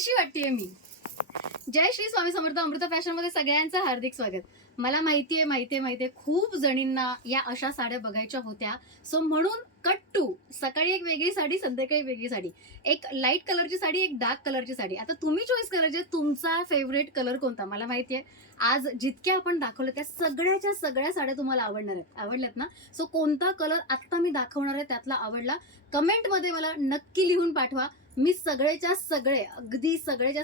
कशी वाटतेय मी? जय श्री स्वामी समर्थ. अमृता फॅशन मध्ये सगळ्यांचं हार्दिक स्वागत. मला माहितीये खूप जणींना या अशा साड्या बघायच्या होत्या. सो म्हणून कट टू सकाळी एक वेगळी साडी, संध्याकाळी वेगळी साडी, एक लाईट कलरची साडी, एक डार्क कलरची साडी. आता तुम्ही चॉईस करायचे तुमचा फेवरेट कलर कोणता. मला माहितीये आज जितक्या आपण दाखवलं त्या सगळ्याच्या सगळ्या साड्या तुम्हाला आवडणार आहेत. आवडल्यात ना? सो कोणता कलर आत्ता मी दाखवणार आहे त्यातला आवडला कमेंटमध्ये मला नक्की लिहून पाठवा. मी सगळेच्या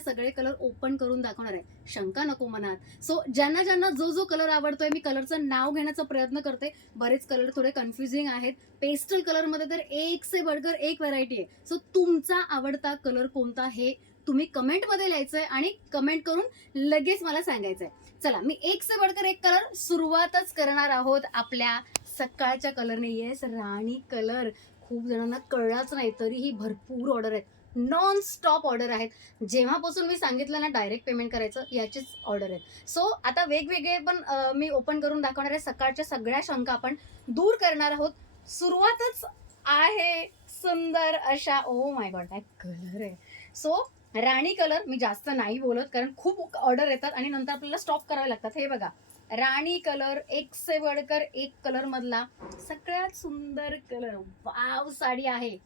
सगळे कलर ओपन करून दाखवणार आहे. शंका नको मनात. सो ज्यांना ज्यांना जो कलर आवडतोय मी कलरचं नाव घेण्याचा प्रयत्न करते. बरेच कलर थोडे कन्फ्युजिंग आहेत. पेस्टल कलर मध्ये तर एक से बढ़कर एक व्हरायटी आहे. सो तुमचा आवडता कलर कोणता हे तुम्ही कमेंटमध्ये लिहायचंय आणि कमेंट करून लगेच मला सांगायचंय. चला, मी एक से बढ़कर एक कलर सुरुवातच करणार आहोत आपल्या सकाळच्या कलरने. येस, राणी कलर. खूप जणांना कळलाच नाही तरीही भरपूर ऑर्डर आहेत. नॉन स्टॉप ऑर्डर आहेत. जेव्हापासून मी सांगितलं ना डायरेक्ट पेमेंट करायचं, याचीच ऑर्डर आहेत. सो आता वेगवेगळे पण मी ओपन करून दाखवणार आहे. सकाळच्या सगळ्या शंका आपण दूर करणार आहोत. सुरुवातच आहे सुंदर अशा, ओ माय गॉड काय कलर आहे. सो राणी कलर. मी जास्त नाही बोलत कारण खूप ऑर्डर येतात आणि नंतर आपल्याला स्टॉप करावे लागतात. हे बघा, राणी कलर, एक से बढ़कर एक कलर मधला सगळ्यात सुंदर कलर. वाव साडी आहे.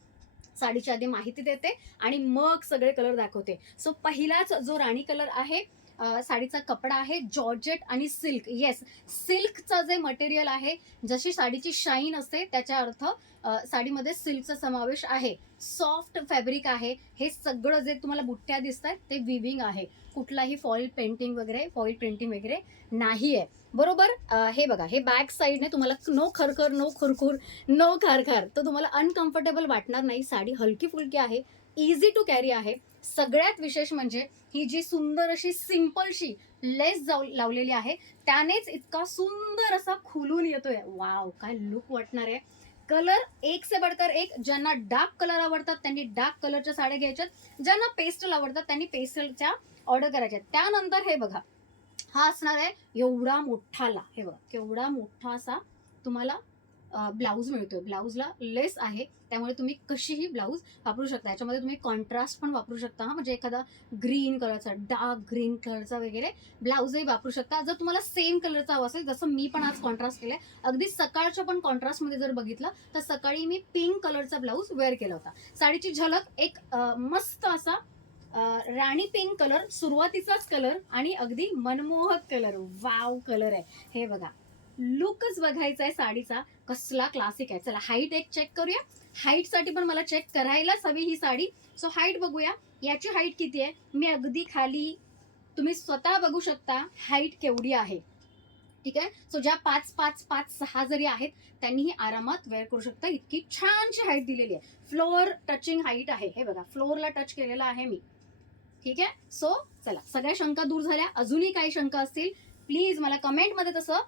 साडीची आधी माहिती देते आणि मग सगळे कलर दाखवते. सो पहिलाच जो राणी कलर आहे, साडीचा कपडा आहे जॉर्जेट आणि सिल्क. येस, सिल्कचं जे मटेरियल आहे, जशी साडीची शाईन असते त्याच्या अर्थ साडीमध्ये सिल्कचा समावेश आहे. सॉफ्ट फॅब्रिक आहे. हे सगळं जे तुम्हाला बुट्ट्या दिसत आहेत ते विविंग आहे. कुठलाही फॉईल प्रिंटिंग वगैरे नाही आहे. बरोबर. हे बघा, हे बॅक साईडने तुम्हाला नो खरखर, नो खुरखुर, नो खारखार, तर तुम्हाला अनकम्फर्टेबल वाटणार नाही. साडी हलकी फुलकी आहे, इझी टू कॅरी आहे. सगळ्यात विशेष म्हणजे ही जी सुंदर अशी सिंपलशी लेस लावलेली आहे त्यानेच इतका सुंदर असा खुलून येतोय. वाव, काय लुक वाटणार आहे. कलर एक से बढ़कर एक. ज्यांना डार्क कलर आवडतात त्यांनी डार्क कलरच्या साड्या घ्यायच्यात. ज्यांना पेस्टल आवडतात त्यांनी पेस्टलच्या ऑर्डर करायच्या. त्यानंतर हे बघा, हा असणार आहे एवढा मोठाला. हे बघा केवढा मोठा असा तुम्हाला ब्लाऊज मिळतोय. ब्लाऊजला लेस आहे त्यामुळे तुम्ही कशीही ब्लाऊज वापरू शकता. याच्यामध्ये तुम्ही कॉन्ट्रास्ट पण वापरू शकता. म्हणजे एखादा ग्रीन कलरचा, डार्क ग्रीन कलरचा वगैरे ब्लाऊजही वापरू शकता. जर तुम्हाला सेम कलरचा हवा असेल, जसं मी पण आज कॉन्ट्रास्ट केलाय. अगदी सकाळच्या पण कॉन्ट्रास्टमध्ये जर बघितलं तर सकाळी मी पिंक कलरचा ब्लाऊज वेअर केला होता. साडीची झलक एक मस्त असा राणी पिंक कलर, सुरुवातीचाच कलर आणि अगदी मनमोहक कलर. वाव कलर आहे. हे बघा, लुकच बघायचा आहे साडीचा, कसला क्लासिक आहे. चला हाईट एक चेक करूया. हाईट साठी पण मला चेक करायलाच हवी ही साडी. सो हाईट बघूया. याची हाईट किती आहे. मी अगदी खाली, तुम्ही स्वतः बघू शकता हाईट केवढी आहे. ठीक आहे. सो ज्या 5'5'5'6" जरी आहेत त्यांनीही आरामात वेअर करू शकता. इतकी छानशी हाईट दिलेली आहे. फ्लोअर टचिंग हाईट आहे. हे बघा, फ्लोअरला टच केलेला आहे मी. ठीक आहे. सो चला, सगळ्या शंका दूर झाल्या. अजूनही काही शंका असतील प्लीज मला कमेंटमध्ये तसं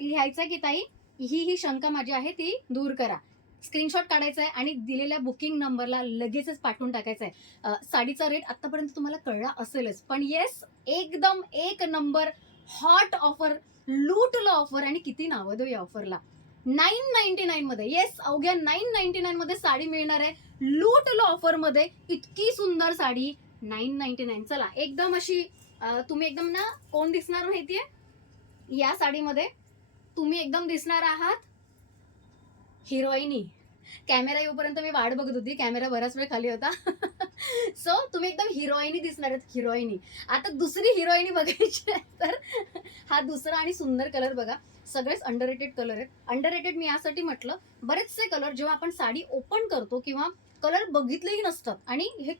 लिहायचं की ताई ही शंका माझी आहे ती दूर करा. स्क्रीनशॉट काढायचा आहे आणि दिलेल्या बुकिंग नंबरला लगेचच पाठवून टाकायचं आहे. साडीचा रेट आतापर्यंत तुम्हाला कळला असेलच, पण येस, एकदम एक नंबर हॉट ऑफर, लूटला ऑफर. आणि किती नावं देऊ या ऑफरला. 999 मध्ये. येस, अवघ्या 999 मध्ये साडी मिळणार आहे. लूटला ऑफर मध्ये इतकी सुंदर साडी 999. चला, एकदम अशी तुम्ही एकदम ना कोण दिसणार माहितीये या साडीमध्ये. तुम्ही एकदम दिसणार आहात हिरोईनी. कॅमेरा येऊपर्यंत मी वाट बघत होती, कॅमेरा बराच वेळ खाली होता. सो तुम्ही एकदम हिरोईनी दिसणार आहेत. हिरोईनी. आता दुसरी हिरोईनी बघायची आहे तर हा दुसरा आणि सुंदर कलर बघा. सगळेच अंडररेटेड कलर आहेत. अंडररेटेड मी यासाठी म्हटलं, बरेचसे कलर जेव्हा आपण साडी ओपन करतो किंवा कलर बघितलेही नसतात आणि हे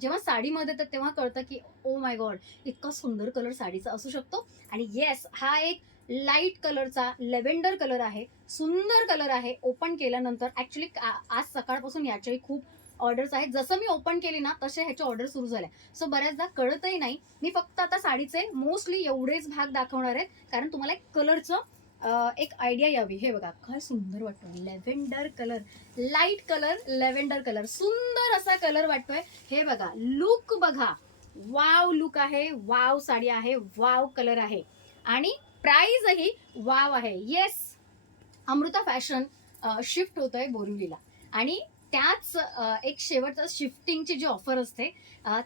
जेव्हा साडीमध्ये येतात तेव्हा कळतं की ओ माय गॉड, इतका सुंदर कलर साडीचा असू शकतो. आणि येस, हा एक लाईट कलरचा लेव्हेंडर कलर आहे. सुंदर कलर आहे. ओपन केल्यानंतर ऍक्च्युली आज सकाळपासून याच्याही खूप ऑर्डर्स आहेत. जसं मी ओपन केली ना तसे ह्याचे ऑर्डर सुरू झाल्या. सो बऱ्याचदा कळतही नाही. मी फक्त आता साडीचे मोस्टली एवढेच भाग दाखवणार आहेत कारण तुम्हाला एक कलरचं एक आयडिया यावी. हे बघा काय सुंदर वाटतो. Lavender colour, light colour, lavender colour, सुंदर असा कलर वाटतोय. हे बघा, लुक बघा. वाव लुक आहे, वाव साडी आहे, वाव कलर आहे आणि प्राइसही वाव आहे. येस, अमृता फॅशन शिफ्ट होतोय बोरिवलीला आणि त्याच एक शेवटचा शिफ्टिंगची जी ऑफर असते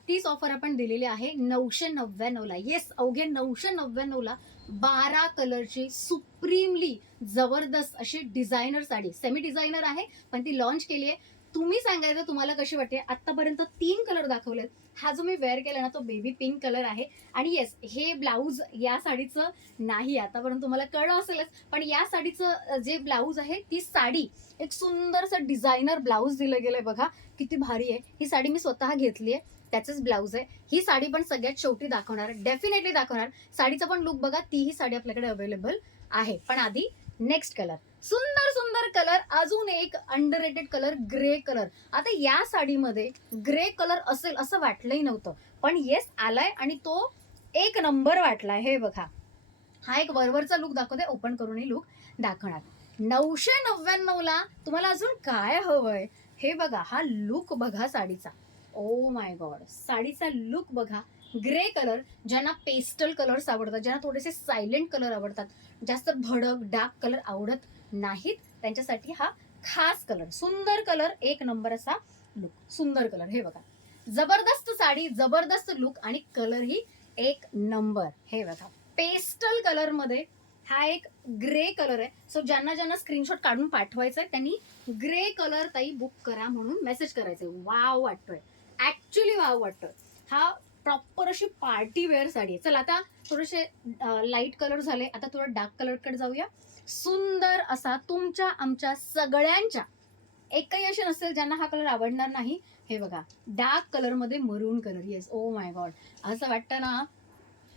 तीच ऑफर आपण दिलेली आहे 999ला. येस, अवघे 999ला 12 कलरची सुप्रीमली जबरदस्त अशी डिझायनर साडी. सेमी डिझायनर आहे पण ती लॉन्च केली आहे. तुम्ही सांगायचं तुम्हाला कशी वाटते. आतापर्यंत 3 कलर दाखवलेत. हा जो मी वेअर केला ना तो बेबी पिंक कलर आहे. आणि येस, हे ब्लाऊज या साडीचं नाही, आतापर्यंत तुम्हाला कळलं असेलच, पण या साडीचं जे ब्लाऊज आहे ती साडी एक सुंदरसं डिझायनर ब्लाऊज दिलं गेलंय बघा, किती भारी आहे. ही साडी मी स्वतः घेतली आहे, त्याचंच ब्लाऊज आहे. ही साडी पण सगळ्यात शेवटी दाखवणार, डेफिनेटली दाखवणार. साडीचा पण लुक बघा, तीही साडी आपल्याकडे अवेलेबल आहे. पण आधी नेक्स्ट कलर, सुंदर सुंदर कलर, अजून एक अंडररेटेड कलर, ग्रे कलर. आता या साडीमध्ये ग्रे कलर असेल असं वाटलंही नव्हतं, पण येस आलाय आणि तो एक नंबर वाटलाय. हे बघा, हा एक वरवरचा लुक दाखवते, ओपन करूनही लुक दाखवणार. 999ला तुम्हाला अजून काय हवंय हे बघा. हा लुक बघा साडीचा, ओ माय गॉड, साडीचा लुक बघा. ग्रे कलर, ज्यांना पेस्टल कलर्स आवडतात, ज्यांना थोडेसे सायलेंट कलर आवडतात, जास्त भडक डार्क कलर आवडत नाहीत, त्यांच्यासाठी हा खास कलर. सुंदर कलर, एक नंबर असा लुक, सुंदर कलर. हे बघा, जबरदस्त साडी, जबरदस्त लुक आणि कलर ही एक नंबर. हे बघा, पेस्टल कलर मध्ये हा एक ग्रे कलर आहे. सो ज्यांना ज्यांना स्क्रीनशॉट काढून पाठवायचं आहे त्यांनी ग्रे कलर ताई बुक करा म्हणून मेसेज करायचंय. वाव वाटतोय, ऍक्च्युली वाव वाटतोय. हा प्रॉपर अशी पार्टी वेअर साडी आहे. चला आता थोडेसे लाईट कलर झाले, आता थोडं डार्क कलरकडे जाऊया. सुंदर असा तुमच्या आमच्या सगळ्यांच्या, एकही असे नसेल ज्यांना हा कलर आवडणार नाही. हे बघा, डार्क कलर मध्ये मरून colour. Yes, O my God, असं वाटतं ना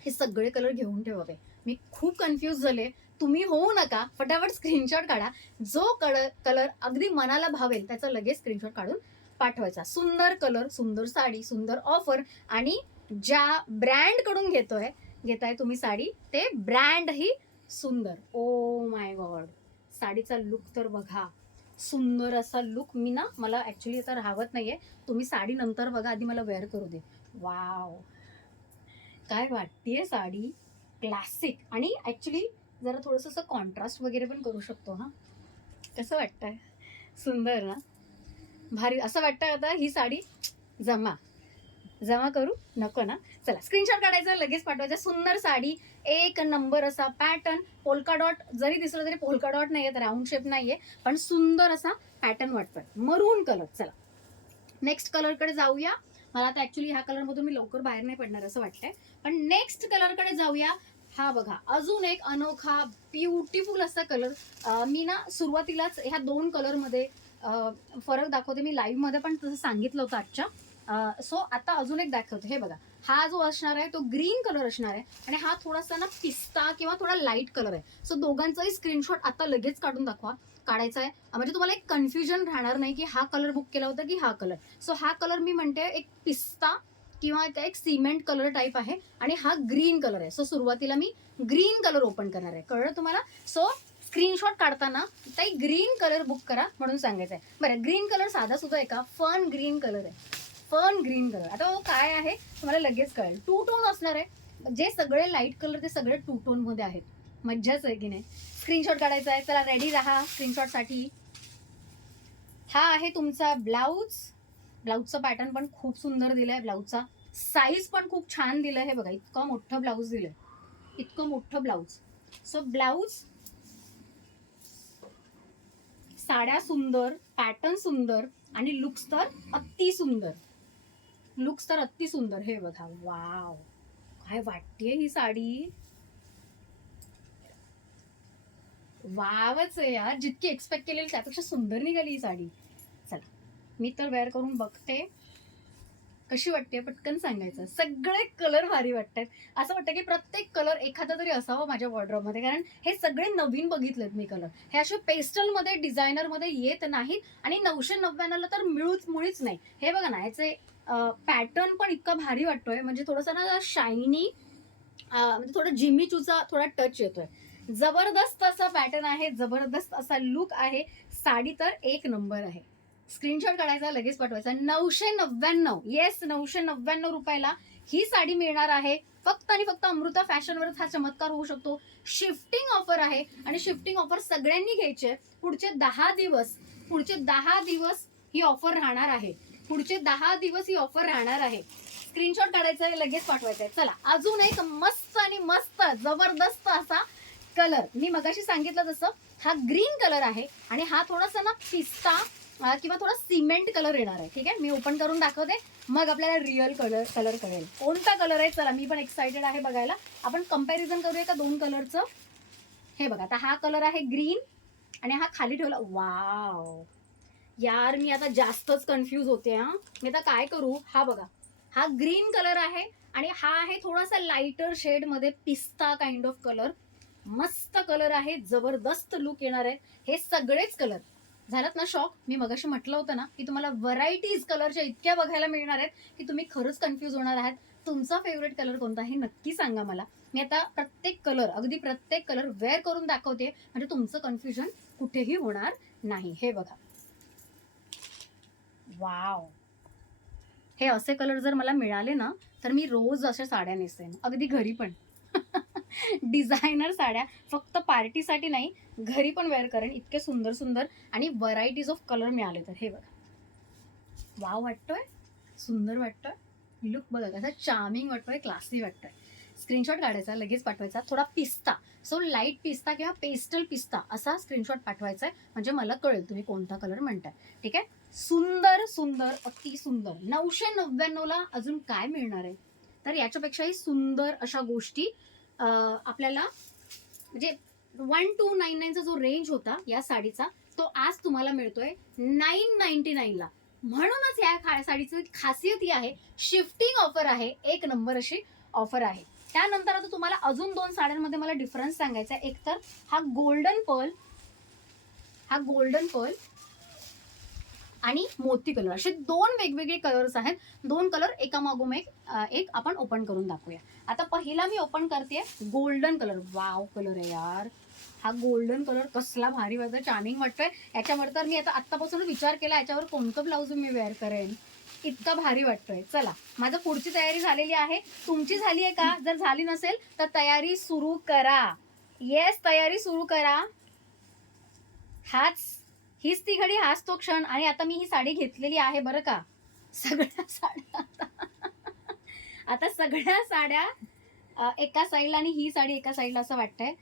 हे सगळे कलर घेऊन ठेवावे. मी खूप कन्फ्यूज झाले, तुम्ही होऊ नका, फटाफट स्क्रीनशॉट काढा. जो कलर अगदी मनाला भावेल त्याचा लगेच स्क्रीनशॉट काढून पाठवायचा. सुंदर कलर, सुंदर साडी, सुंदर ऑफर, आणि ज्या ब्रँड कडून घेताय तुम्ही साडी, ते ब्रँड ही सुंदर. ओ माय गॉड, साडीचा लुक तर बघा, सुंदर असा लुक. मला ऍक्च्युली आता राहत नाहीये, तुम्ही साडी नंतर बघा, आधी मला वेअर करू दे. वाव, काय वाटतेय साडी, क्लासिक. आणि ऍक्च्युली जरा थोडंसं असं कॉन्ट्रास्ट वगैरे पण करू शकतो. हा, कसं वाटतंय, सुंदर ना, भारी. असं वाटतं आता ही साडी जमा करू नको ना. चला स्क्रीनशॉट काढायचा, लगेच पाठवायचा. सुंदर साडी, एक नंबर असा पॅटर्न, पोल्का डॉट जरी दिसलं तरी पोल्का डॉट नाहीये, राऊंड शेप नाहीये, पण सुंदर असा पॅटर्न वाटतोय, मरून कलर. चला नेक्स्ट कलरकडे जाऊया. मला आता ऍक्च्युली ह्या कलर मधून मी लवकर बाहेर नाही पडणार असं वाटतंय, पण नेक्स्ट कलरकडे जाऊया. हा बघा, अजून एक अनोखा ब्युटिफुल असा कलर. मी ना सुरुवातीलाच ह्या 2 कलरमध्ये फरक दाखवते, मी लाईव्ह मध्ये पण तसं सांगितलं होतं आजच्या. सो आता अजून एक दाखवते. हे बघा, हा जो असणार आहे तो ग्रीन कलर असणार आहे, आणि हा थोडासा ना पिस्ता किंवा थोडा लाईट कलर आहे. सो दोघांचाही स्क्रीनशॉट आता लगेच काढायचा आहे, म्हणजे तुम्हाला एक कन्फ्युजन राहणार नाही की हा कलर बुक केला होता की हा कलर. सो हा कलर मी म्हणते एक पिस्ता किंवा एक सिमेंट कलर टाईप आहे, आणि हा ग्रीन कलर आहे. सो सुरुवातीला मी ग्रीन कलर ओपन करणार आहे, कळलं तुम्हाला. सो स्क्रीनशॉट काढताना ताई ग्रीन कलर बुक करा म्हणून सांगायचं आहे. बरं, ग्रीन कलर साधा सुद्धा आहे का, फन ग्रीन कलर आहे, फन ग्रीन कलर. आता काय आहे तुम्हाला लगेच कळेल. 2 टोन असणार आहे, जे सगळे लाईट कलर ते सगळे 2 टोन मध्ये आहेत. मज्जाच आहे की नाही. स्क्रीनशॉट काढायचा आहे, चला रेडी राहा स्क्रीनशॉट साठी. हा आहे तुमचा ब्लाऊज. ब्लाऊजचा पॅटर्न पण खूप सुंदर दिलाय, ब्लाऊजचा साईज पण खूप छान दिलाय. हे बघा, इतकं मोठं ब्लाऊज दिलंय, इतकं मोठं ब्लाऊज. सो ब्लाऊज, साड्या सुंदर, पॅटर्न सुंदर, आणि लुक्स तर अति सुंदर, लुक्स तर अति सुंदर. हे बघा, वाव, काय वाटतेय ही साडी, वावच आहे यार. जितकी एक्सपेक्ट केलेली त्यापेक्षा सुंदर निघाली ही साडी. चला मी तर वेअर करून बघते कशी वाटते, पटकन सांगायचं. सगळे कलर भारी वाटतात, असं वाटतं की प्रत्येक कलर एखादा तरी असावा माझ्या वॉर्डरोबमध्ये, कारण हे सगळे नवीन बघितलेत मी कलर. हे असे पेस्टलमध्ये, डिझायनरमध्ये येत नाहीत, आणि 999ला तर मुळीच नाही. हे बघा ना, याचे पॅटर्न पण इतका भारी वाटतोय, म्हणजे थोडासा ना शायनी, म्हणजे थोडं जिमी चूचा थोडा टच येतोय. जबरदस्त असा पॅटर्न आहे, जबरदस्त असा लुक आहे. साडी तर एक नंबर आहे. स्क्रीनशॉट काढायचा, लगेच पाठवायचा. 999, येस 999 रुपयाला ही साडी मिळणार आहे. फक्त आणि फक्त अमृता फॅशनवरच हा चमत्कार होऊ शकतो. शिफ्टिंग ऑफर आहे, आणि शिफ्टिंग ऑफर सगळ्यांनी घ्यायची आहे. पुढचे 10 दिवस ही ऑफर राहणार आहे. पुढचे 10 दिवस ही ऑफर राहणार आहे. स्क्रीनशॉट काढायचा आहे, लगेच पाठवायचा आहे. चला अजून एक मस्त आणि मस्त जबरदस्त असा कलर. मी मगाशी सांगितलं तसं हा ग्रीन कलर आहे आणि हा थोडासा ना पिस्ता किंवा थोडा सिमेंट कलर येणार आहे. ठीक आहे, मी ओपन करून दाखवते, मग आपल्याला रिअल कलर कळेल कोणता कलर आहे. चला मी पण एक्साइटेड आहे बघायला. आपण कंपॅरिझन करूया का दोन कलरचं. हे बघा, आता हा कलर आहे ग्रीन आणि हा खाली ठेवला. वाव यार, मी आता जास्तच कन्फ्यूज होते. मी आता काय करू. हा बघा, हा ग्रीन कलर आहे आणि हा आहे थोडासा लाइटर शेड मध्ये पिस्ता काइंड ऑफ कलर. मस्त कलर आहे, जबरदस्त लुक येणार आहे. हे सगळेच कलर झालात ना शॉक. मी मगाशी म्हटलं होतं ना की तुम्हाला व्हरायटीज कलरच्या इतक्या बघायला मिळणार आहेत की तुम्ही खरंच कन्फ्यूज होणार आहात. तुमचा फेवरेट कलर कोणता हे नक्की सांगा मला. मी आता प्रत्येक कलर, अगदी प्रत्येक कलर वेअर करून दाखवते, म्हणजे तुमचं कन्फ्युजन कुठेही होणार नाही. हे बघा, वाव, हे असे कलर जर मला मिळाले ना तर मी रोज अशा साड्या नेसेन, अगदी घरी पण. डिझायनर साड्या, फक्त पार्टीसाठी नाही, घरी पण वेअर करेन. इतके सुंदर सुंदर आणि व्हरायटीज ऑफ कलर मिळाले तर. हे बघा, वाव वाटतोय, सुंदर वाटतोय. लुक बघा कसा चार्मिंग वाटतोय, क्लासी वाटतोय. स्क्रीनशॉट काढायचा, लगेच पाठवायचा. थोडा पिस्ता, सो लाईट पिस्ता किंवा पेस्टल पिस्ता असा स्क्रीनशॉट पाठवायचा आहे, म्हणजे मला कळेल तुम्ही कोणता कलर म्हणताय. ठीक आहे, सुंदर सुंदर, अति सुंदर. 999ला अजून काय मिळणार आहे. तर याच्यापेक्षाही सुंदर अशा गोष्टी आपल्याला, म्हणजे 1299चा जो रेंज होता या साडीचा, तो आज तुम्हाला मिळतोय 999ला. म्हणूनच या साडीची खासियत ही आहे, शिफ्टिंग ऑफर आहे, एक नंबर अशी ऑफर आहे. त्यानंतर आता तुम्हाला अजून दोन साड्यांमध्ये मला डिफरन्स सांगायचा आहे. एक तर हा गोल्डन पर्ल आणि मोती कलर, असे दोन वेगवेगळे कलर्स आहेत. दोन कलर एकामागोम एक आपण ओपन करून दाखवूया. आता पहिला मी ओपन करते गोल्डन कलर. वाव कलर आहे यार, हा गोल्डन कलर कसला भारी वाटतोय, चार्मिंग वाटतोय. याच्यावर तर मी आता आत्तापासून विचार केला याच्यावर कोणतं ब्लाऊज मी वेअर करेन, इतका भारी वाटतोय. चला, माझं पुढची तयारी झालेली आहे. तुमची झाली आहे का. जर झाली नसेल तर तयारी सुरू करा. येस, तयारी सुरू करा. हीच ती घडी, हाच तो क्षण. आणि आता मी ही साडी घेतलेली आहे बरं का. सगळ्या साड्या आता सगळ्या साड्या एका साईडला आणि ही साडी एका साईडला असं वाटतंय.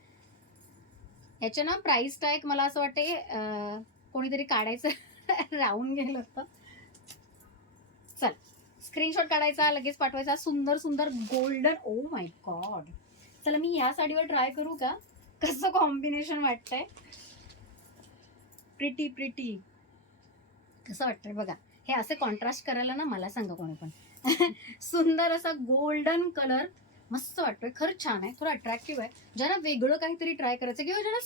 याच्या ना प्राइस टॅग मला असं वाटतंय कोणीतरी काढायचं राहून गेलं होतं. चल, स्क्रीनशॉट काढायचा, लगेच पाठवायचा. सुंदर सुंदर गोल्डन, ओ माय गॉड. चला मी ह्या साडीवर ट्राय करू का, कसं कॉम्बिनेशन वाटतंय. प्रिटी प्रिटी कसं वाटतंय बघा. हे असे कॉन्ट्रास्ट करायला ना मला सांगा कोणी पण. सुंदर असा गोल्डन कलर मस्त वाटतोय, खरंच छान आहे, थोडं अट्रॅक्टिव्ह आहे. ज्यांना वेगळं काहीतरी ट्राय करायचं किंवा ज्यांना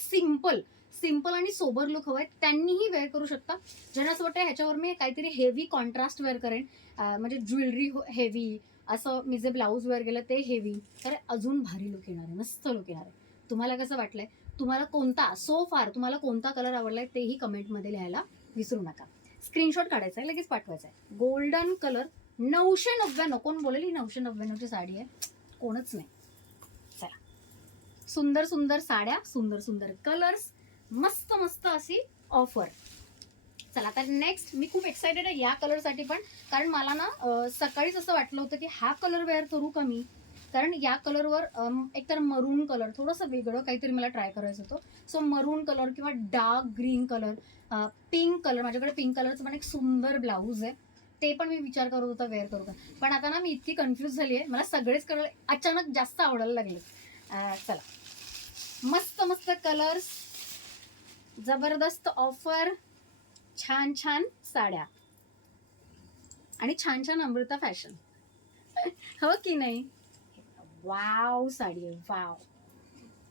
सिम्पल आणि सोबर लुक हवंय त्यांनीही वेअर करू शकता. ज्यांना असं वाटतं ह्याच्यावर मी काहीतरी हेवी कॉन्ट्रास्ट वेअर करेन, म्हणजे ज्वेलरी हेवी, असं मी जे ब्लाऊज वेअर केलं ते हेवी, तर अजून भारी लुक येणार आहे, मस्त लुक येणार आहे. तुम्हाला कसं वाटलंय, तुम्हाला कोणता, सो फार तुम्हाला कोणता कलर आवडलाय तेही कमेंटमध्ये लिहायला विसरू नका. स्क्रीनशॉट काढायचा आहे, लगेच पाठवायचा आहे. Golden colour 999. कोण बोलेल ही 999ची साडी आहे, कोणच नाही. चला, सुंदर सुंदर साड्या, सुंदर सुंदर कलर्स, मस्त मस्त अशी ऑफर. चला आता नेक्स्ट, मी खूप एक्सायटेड आहे या कलरसाठी पण, कारण मला ना सकाळीच असं वाटलं होतं की हा कलर वेअर करू का मी, कारण या कलरवर एकतर मरून कलर, थोडंसं वेगळं काहीतरी मला ट्राय करायचं होतं. सो मरून कलर किंवा dark green colour, pink colour, माझ्याकडे पिंक कलरचं पण एक सुंदर ब्लाऊज आहे, ते पण मी विचार करत होता वेअर करू का. पण आता ना मी इतकी कन्फ्यूज झाली आहे, मला सगळेच कलर अचानक जास्त आवडायला लागले. चला, मस्त मस्त कलर्स, जबरदस्त ऑफर, छान छान साड्या आणि छान छान अमृता फॅशन. हो की नाही. वाव साडी आहे, वाव.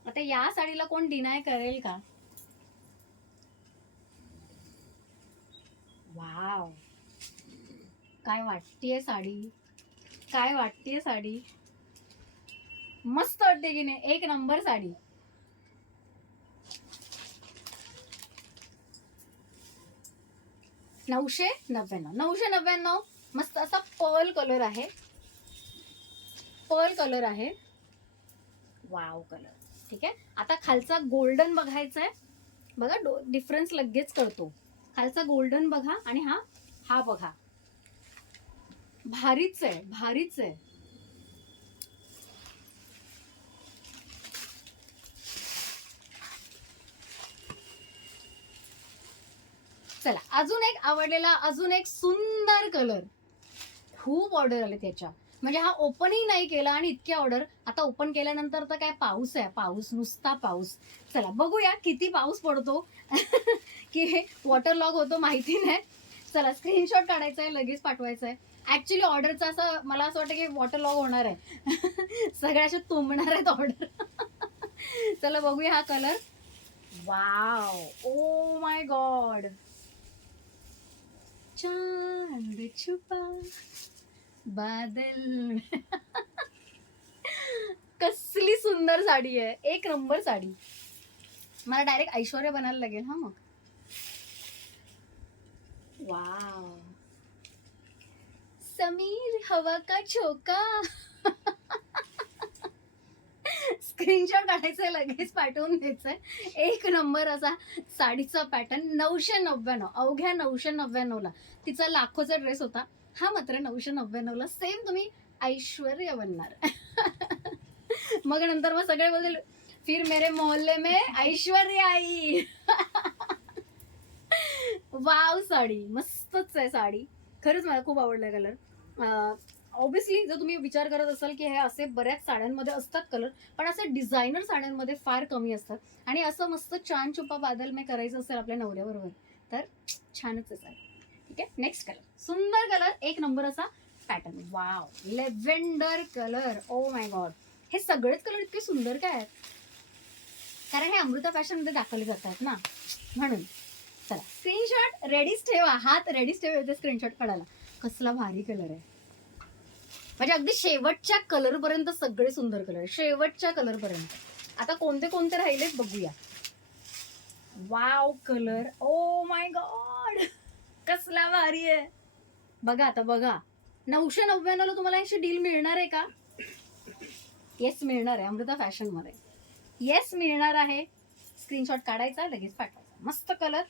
आता या साडीला कोण डिनाय करेल का. वाव, काय वाटतेय साडी, काय वाटतेय साडी, मस्त वाटते की नाही, एक नंबर साडी. $999. मस्त असा पर्ल कलर आहे, पर्ल कलर आहे, वाव कलर. ठीक आहे, आता खालचा गोल्डन बघायचा आहे बघा, डिफरन्स लगेच कळतो. खालचा गोल्डन बघा आणि हा हा बघा, भारीच आहे, भारीच आहे. चला, अजून एक आवडलेला, अजून एक सुंदर कलर. खूप ऑर्डर आले त्याच्या, म्हणजे हा ओपनही नाही केला आणि इतके ऑर्डर. आता ओपन केल्यानंतर तर काय पाऊस आहे, पाऊस, नुसता पाऊस. चला बघूया किती पाऊस पडतो की वॉटर लॉग होतो माहिती नाही. चला, स्क्रीनशॉट काढायचा आहे, लगेच पाठवायचा आहे. ऍक्च्युली ऑर्डरचा असं मला असं वाटतं की वॉटर लॉग होणार आहे सगळ्या अशा तुंबणार आहेत ऑर्डर. चला बघूया हा colour. Wow, oh my god, चांद छुपा बादल. कसली सुंदर साडी आहे, एक नंबर साडी. मला डायरेक्ट ऐश्वर्या बनायला लागेल हा मग. वाव, समीर हवा का झोका. स्क्रीनशॉट काढायचंय, लगेच पाठवून द्यायचंय. एक नंबर असा साडीचा पॅटर्न. 999, अवघ्या 999ला. तिचा लाखोचा ड्रेस होता, हा मात्र 999ला. सेम तुम्ही ऐश्वर्या बनणार. मग नंतर मग सगळे बोलतील फिर मेरे मोहल्ले में ऐश्वर्या आई. वाव, साडी मस्तच आहे साडी. खरंच मला खूप आवडलाय कलर. ऑब्विसली जर तुम्ही विचार करत असाल की हे असे बऱ्याच साड्यांमध्ये असतात कलर, पण असे डिझायनर साड्यांमध्ये फार कमी असतात. आणि असं मस्त चांद छुपा बादल में करायचं असेल आपल्या नवऱ्याबरोबर तर छानच आहे साडी. ठीक आहे, नेक्स्ट कलर. सुंदर कलर, एक नंबर असा pattern. Wow, lavender colour. O my God, हे सगळेच कलर इतके सुंदर काय आहेत, कारण हे अमृता फॅशन मध्ये दाखवले जातात ना, म्हणून. चला, स्क्रीनशॉट रेडीच ठेवा, हात रेडीच ठेवा स्क्रीनशॉट काढायला. कसला भारी कलर आहे, म्हणजे अगदी शेवटच्या कलर पर्यंत सगळे सुंदर कलर, शेवटच्या कलर पर्यंत. आता कोणते कोणते राहिलेत बघूया. Wow colour, O my God, कसला भारी आहे. बघा आता, बघा 999ला तुम्हाला अशी डील मिळणार आहे का? येस, मिळणार आहे अमृता फॅशन मध्ये. येस, मिळणार आहे. स्क्रीनशॉट काढायचा, लगेच पाठवायचा. मस्त कलर,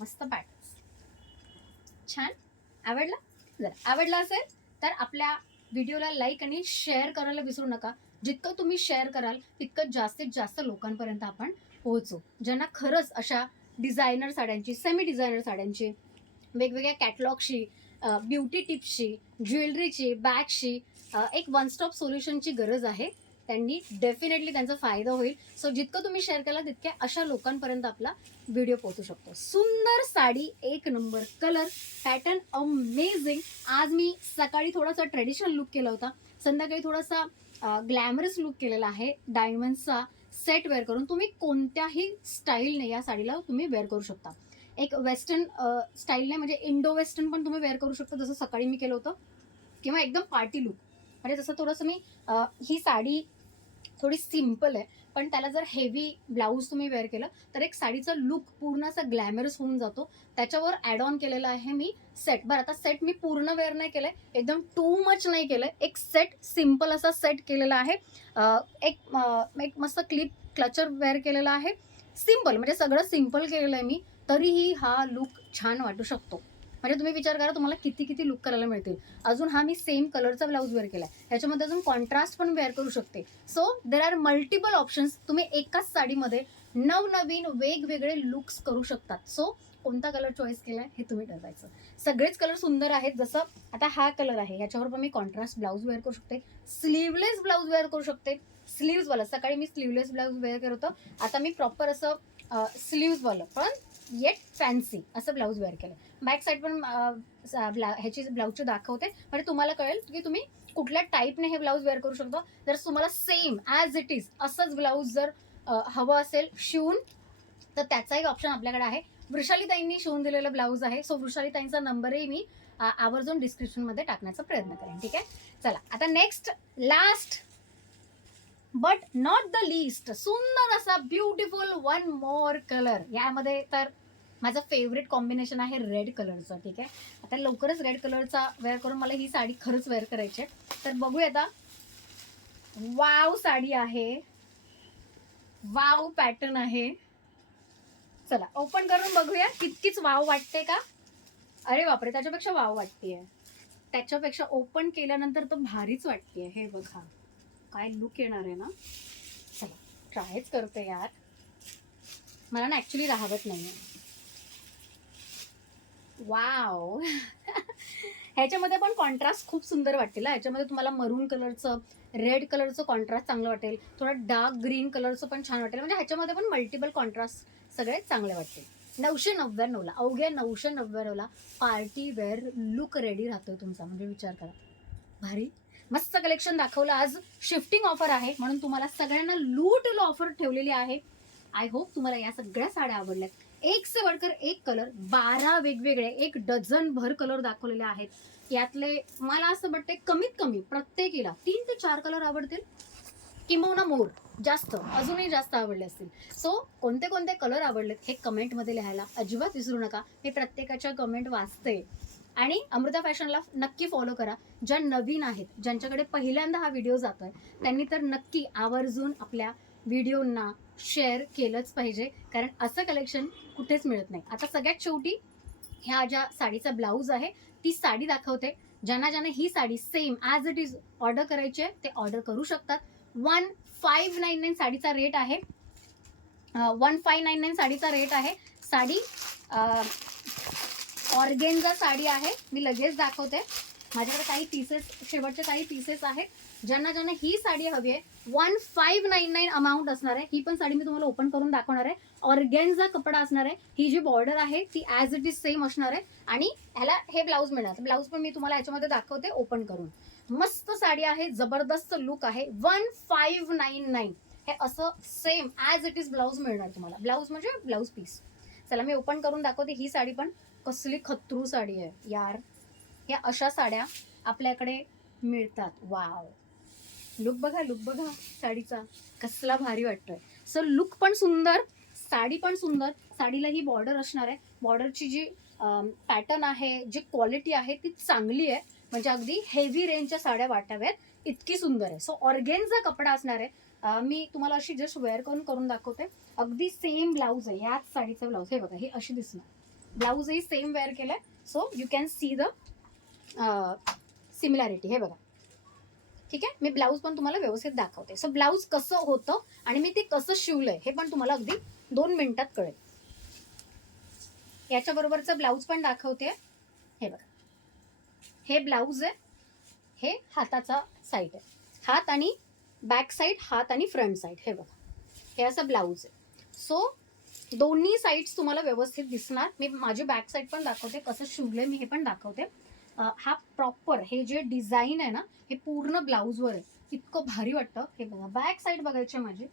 मस्त पॅटर्न, छान. आवडला? जर आवडला असेल तर आपल्या व्हिडिओला लाईक आणि शेअर करायला विसरू नका. जितकं तुम्ही शेअर कराल तितकं जास्तीत जास्त लोकांपर्यंत आपण पोहोचू, ज्यांना खरंच अशा डिझायनर साड्यांची, सेमी डिझायनर साड्यांची, वेगवेगळ्या कॅटलॉगशी, ब्युटी टिप्सची, ज्वेलरीची, बॅगशी एक वन स्टॉप सोल्युशनची गरज आहे. त्यांनी डेफिनेटली त्यांचा फायदा होईल. सो जितकं तुम्ही शेअर केला तितक्या अशा लोकांपर्यंत आपला व्हिडिओ पोहोचू शकतो. सुंदर साडी, एक नंबर कलर, पॅटर्न अमेझिंग. आज मी सकाळी थोडासा ट्रेडिशनल लुक केला होता, संध्याकाळी थोडासा ग्लॅमरस लुक केलेला आहे. डायमंडचा सेट वेअर करून तुम्ही कोणत्याही स्टाईलने या साडीला तुम्ही वेअर करू शकता. एक वेस्टर्न स्टाईलने, म्हणजे इंडो वेस्टर्न पण तुम्ही वेअर करू शकता, जसं सकाळी मी केलं होतं, किंवा एकदम पार्टी लुक. म्हणजे जसं थोडंसं मी ही साडी थोडी सिम्पल आहे, पण त्याला जर हेवी ब्लाऊज तुम्ही वेअर केलं तर एक साडीचा लुक पूर्ण असा ग्लॅमरस होऊन जातो. त्याच्यावर ॲड ऑन केलेला आहे मी सेट. बरं, आता सेट मी पूर्ण वेअर नाही केलंय, एकदम टू मच नाही केलंय. एक सेट, सिम्पल असा सेट केलेला आहे. एक मस्त क्लिप क्लचर वेअर केलेला आहे. सिम्पल, म्हणजे सगळं सिम्पल केलेलं आहे मी, तरीही हा लुक छान वाटू शकतो. म्हणजे तुम्ही विचार करा तुम्हाला किती किती लुक करायला मिळतील. अजून हा मी सेम कलरचा ब्लाऊज वेअर केला आहे, ह्याच्यामध्ये अजून कॉन्ट्रास्ट पण वेअर करू शकते. So there are multiple options. तुम्ही एकाच साडीमध्ये नवनवीन वेगवेगळे लुक्स करू शकतात. सो कोणता कलर चॉईस केलाय हे तुम्ही ठरवायचं. सगळेच कलर सुंदर आहेत. जसं आता हा कलर आहे, याच्यावर पण मी कॉन्ट्रास्ट ब्लाऊज वेअर करू शकते, स्लीवलेस ब्लाऊज वेअर करू शकते. स्लीव्सवाला, सकाळी मी स्लीवलेस ब्लाऊज वेअर करत होतं, आता मी प्रॉपर असं स्लीव्सवालं पण येट फॅन्सी असं ब्लाऊज वेअर केलं. बॅक साईड पण ह्याची ब्लाऊजची दाखवते, म्हणजे तुम्हाला कळेल की तुम्ही कुठल्या टाईपने हे ब्लाऊज वेअर करू शकतो. जर तुम्हाला सेम ॲज इट इज असंच ब्लाऊज जर हवं असेल शिवून, तर त्याचा एक ऑप्शन आपल्याकडे आहे. वृषालीताईंनी शिवून दिलेला ब्लाऊज आहे. सो वृषालीताईंचा नंबरही मी आवर्जून डिस्क्रिप्शनमध्ये टाकण्याचा प्रयत्न करेन. ठीक आहे, चला आता next, last but not the least, सुंदर असा ब्युटिफुल वन मोर कलर. यामध्ये तर माझं फेवरेट कॉम्बिनेशन आहे रेड कलरचं. ठीक आहे, आता लवकरच रेड कलरचा वेअर करून मला ही साडी खरंच वेअर करायची आहे. तर बघूया आता. वाव साडी आहे, वाव पॅटर्न आहे. चला ओपन करून बघूया कितकीच वाव वाटते का. अरे बापरे, त्याच्यापेक्षा वाव वाटतेय. त्याच्यापेक्षा ओपन केल्यानंतर तर भारीच वाटतेय. हे बघा काय लुक येणार आहे ना. चला ट्रायच करते यार, मला ना ऍक्च्युली राहत नाहीये. वाव ह्याच्यामध्ये पण कॉन्ट्रास्ट खूप सुंदर वाटेल. ह्याच्यामध्ये तुम्हाला मरून कलरचं, रेड कलरचं कॉन्ट्रास्ट चांगलं वाटेल, थोडं डार्क ग्रीन कलरचं पण छान वाटेल. म्हणजे ह्याच्यामध्ये पण मल्टिपल कॉन्ट्रास्ट सगळे चांगले वाटतील. 999ला, अवघ्या 999ला पार्टी वेअर लुक रेडी राहतोय तुमचा. म्हणजे विचार करा, भारी मस्त कलेक्शन दाखवलं. आज शिफ्टिंग ऑफर आहे म्हणून तुम्हाला सगळ्यांना लूट ऑफर ठेवलेली आहे. आय होप तुम्हाला या सगळ्या साड्या आवडल्यात. एक से बढ़कर एक कलर, 12 वेगवेगळे, 1 डझन भर कलर दाखवलेले आहेत. यातले मला असं वाटते कमीत कमी प्रत्येकीला 3 ते 4 कलर आवडतील, किंवा मोर जास्त, अजूनही जास्त आवडले असतील. सो कोणते कोणते कलर आवडलेत हे कमेंटमध्ये लिहायला अजिबात विसरू नका. मी प्रत्येकाच्या कमेंट वाचते. आणि अमृता फॅशनला नक्की फॉलो करा. ज्या नवीन आहेत, ज्यांच्याकडे पहिल्यांदा हा व्हिडिओ जातोय, त्यांनी तर नक्की आवर्जून आपल्या व्हिडिओंना शेअर केलंच पाहिजे, कारण असं कलेक्शन कुठेच मिळत नाही. आता सगळ्यात शेवटी ह्या ज्या साडीचा ब्लाऊज आहे ती साडी दाखवते. ज्यांना ज्यांना ही sari same as it is order करायची आहे ते ऑर्डर करू शकतात. 1599 साडीचा रेट आहे. 1599 साडीचा रेट आहे. साडी ऑर्गेन्झा साडी आहे. मी लगेच दाखवते. माझ्याकडे काही पीसेस, शेवटचे काही पीसेस आहेत. ज्यांना ज्यांना ही साडी हवी आहे 1599 अमाऊंट असणार आहे. ही पण साडी मी तुम्हाला ओपन करून दाखवणार आहे. ऑर्गेन्झा कपडा असणार आहे. ही जी बॉर्डर आहे ती ॲज इट इज सेम असणार आहे. आणि ह्याला हे ब्लाऊज मिळणार. ब्लाऊज पण मी तुम्हाला ह्याच्यामध्ये दाखवते ओपन करून. मस्त साडी आहे, जबरदस्त लुक आहे. 1599 हे असं same as it is blouse मिळणार तुम्हाला. ब्लाऊज म्हणजे ब्लाऊज पीस. चला मी ओपन करून दाखवते. ही साडी पण कसली खतरू साडी आहे यार. ह्या अशा साड्या आपल्याकडे मिळतात. वाव, लुक बघा, लुक बघा साडीचा कसला भारी वाटतोय. सो लुक पण सुंदर, साडी पण सुंदर. साडीला ही बॉर्डर असणार आहे. बॉर्डरची जी पॅटर्न आहे, जी क्वालिटी आहे ती चांगली आहे. म्हणजे अगदी हेवी रेंजच्या साड्या वाटाव्यात इतकी सुंदर आहे. सो ऑर्गेन्झा कपडा असणार आहे. मी तुम्हाला अशी जस्ट वेअर करून दाखवते. अगदी सेम ब्लाऊज आहे याच साडीचा ब्लाऊज. हे बघा, ही अशी दिसणार. ब्लाऊजही सेम वेअर केलंय. So you can see the similarity. हे बघा, ठीक आहे. मी ब्लाऊज पण तुम्हाला व्यवस्थित दाखवते. सो ब्लाऊज कसं होतं आणि मी ते कसं शिवलंय हे पण तुम्हाला अगदी 2 मिनिटात कळेल. याच्या बरोबरचं ब्लाऊज पण दाखवते. हे बघा, हे ब्लाऊज आहे. हे हाताचा साईड आहे. हात आणि बॅक साईड, हात आणि फ्रंट साईड. हे बघा, हे असं ब्लाऊज आहे. सो दोन्ही साईड्स तुम्हाला व्यवस्थित दिसणार. मी माझी बॅक साईड पण दाखवते, कसं शिवलंय मी हे पण दाखवते. हा प्रॉपर हे जे डिझाईन आहे ना हे पूर्ण ब्लाऊजवर आहे. इतकं भारी वाटतं. हे बघा, बॅक साईड बघायची माझी.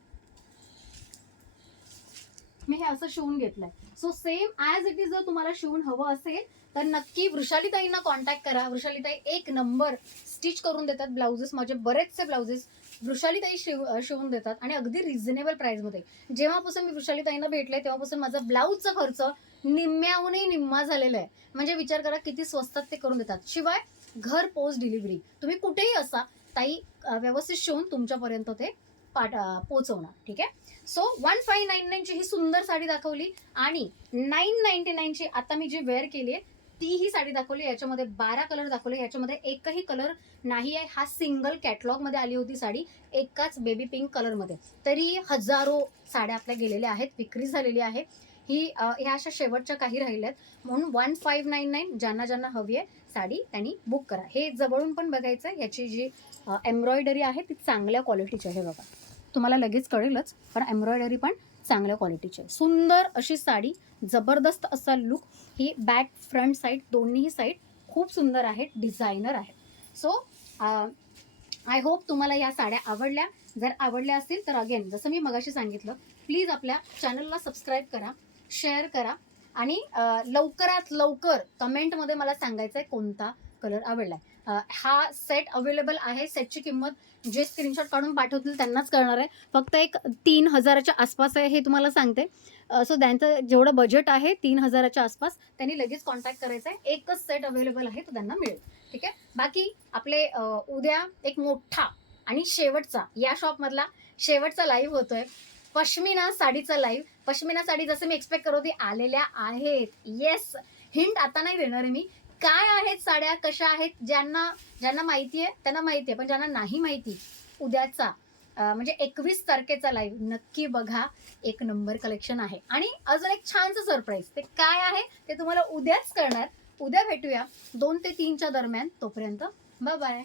मी हे असं शिवून घेतलंय. So same as it is जर तुम्हाला शिवून हवं असेल तर नक्की वृषालीताईंना कॉन्टॅक्ट करा. वृषालीताई एक नंबर स्टिच करून देतात ब्लाउजेस. माझे बरेचसे ब्लाउजेस वृषालीताई शिवून देतात आणि अगदी रिझनेबल प्राईसमध्ये. जेव्हापासून मी वृषालीताईंना भेटले तेव्हापासून माझा ब्लाऊजचा खर्च निम्म्याहूनही निम्मा झालेला आहे. म्हणजे विचार करा किती स्वस्तात ते करून देतात. शिवाय घर पोस्ट डिलिव्हरी, तुम्ही कुठेही असा ताई व्यवस्थित शिवून तुमच्यापर्यंत ते पोचवणार. ठीक आहे. सो 1599 ची ही सुंदर साडी दाखवली आणि 999 ची आता मी जी वेअर केली आहे ती ही साडी दाखवली. याच्यामध्ये 12 कलर दाखवले. याच्यामध्ये एकही कलर नाही आहे. हा सिंगल कॅटलॉग मध्ये आली होती साडी, एकाच बेबी पिंक कलर मध्ये. तरी हजारो साड्या आपल्या गेलेल्या आहेत, विक्री झालेली आहे. ही ह्या अशा शेवटच्या काही राहिल्यात. म्हणून 1599 ज्यांना ज्यांना हवी आहे साडी त्यांनी बुक करा. हे जवळून पण बघायचं. याची जी एम्ब्रॉयडरी आहे ती चांगल्या क्वालिटीची आहे. बघा, तुम्हाला लगेच कळेलच, पण एम्ब्रॉयडरी पण चांगल्या क्वालिटीची आहे. सुंदर अशी साडी, जबरदस्त असा लुक. ही बॅक फ्रंट साईड दोन्हीही साईड खूप सुंदर आहेत, डिझायनर आहेत. सो आय होप तुम्हाला या साड्या आवडल्या. जर आवडल्या असतील तर अगेन जसं मी मगाशी सांगितलं, प्लीज आपल्या चॅनलला सबस्क्राईब करा, शेअर करा आणि लवकरात लवकर कमेंटमध्ये मला सांगायचं आहे कोणता कलर आवडलाय. हा सेट अवेलेबल आहे. सेटची किंमत जे स्क्रीनशॉट काढून पाठवतील त्यांनाच कळणार आहे. फक्त एक 3000च्या आसपास आहे हे तुम्हाला सांगते. सो त्यांचं जेवढं बजेट आहे 3000च्या आसपास, त्यांनी लगेच कॉन्टॅक्ट करायचं आहे. एकच सेट अवेलेबल आहे तो त्यांना मिळेल. ठीक आहे. बाकी आपले उद्या एक मोठा आणि शेवटचा या शॉपमधला शेवटचा लाईव्ह होतोय, पश्मिना साडीचा लाईव्ह. पश्मिना साडी जसं मी एक्सपेक्ट करत होती आलेल्या आहेत. येस, हिंट आता नाही देणार आहे मी. काय आहेत साड्या, कशा आहेत, ज्यांना माहिती आहे त्यांना माहिती आहे, पण ज्यांना नाही माहिती उद्याचा म्हणजे 21 तारखेचा लाईव्ह नक्की बघा. एक नंबर कलेक्शन आहे. आणि अजून एक छानसं सरप्राईज, ते काय आहे ते तुम्हाला उद्याच कळणार. उद्या भेटूया 2 ते 3च्या दरम्यान. तोपर्यंत बाय बाय.